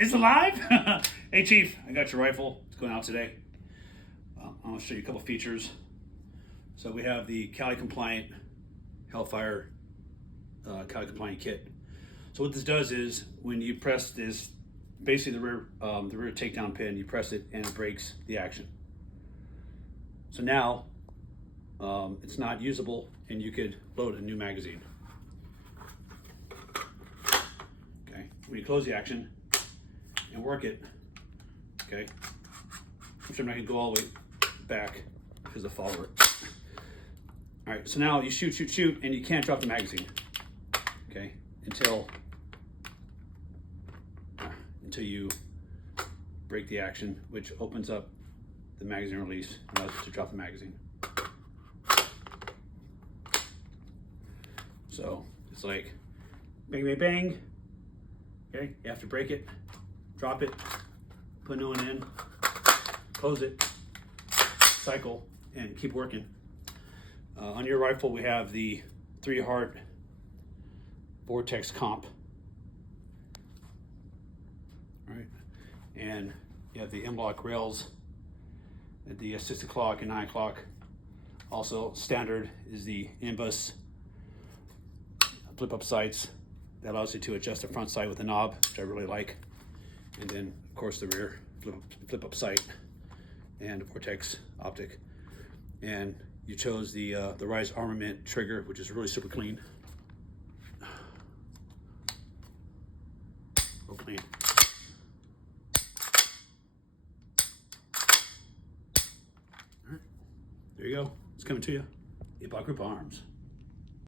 It's alive? Hey Chief, I got your rifle. It's going out today. I'm going to show you a couple features. So we have the Cali compliant Hellfire Cali compliant kit. So what this does is when you press this, basically the rear takedown pin, you press it and it breaks the action. So now it's not usable and you could load a new magazine. Okay, when you close the action and work it, okay, I'm sure I'm not gonna go all the way back because of the follower. All right, so now you shoot, and you can't drop the magazine, okay, until you break the action, which opens up the magazine release and allows you to drop the magazine. So it's like bang, bang, bang. Okay, you have to break it, drop it, put a new one in, close it, cycle, and keep working. On your rifle, we have the 3 Heart Vortex Comp. All right, and you have the M-Block rails at the 6 o'clock and 9 o'clock. Also standard is the Nimbus flip-up sights that allows you to adjust the front sight with a knob, which I really like. And then, of course, the rear flip-up sight and Vortex optic. And you chose the Rise Armament trigger, which is really super clean. Real clean. All right, there you go. It's coming to you. Ibach Group Arms.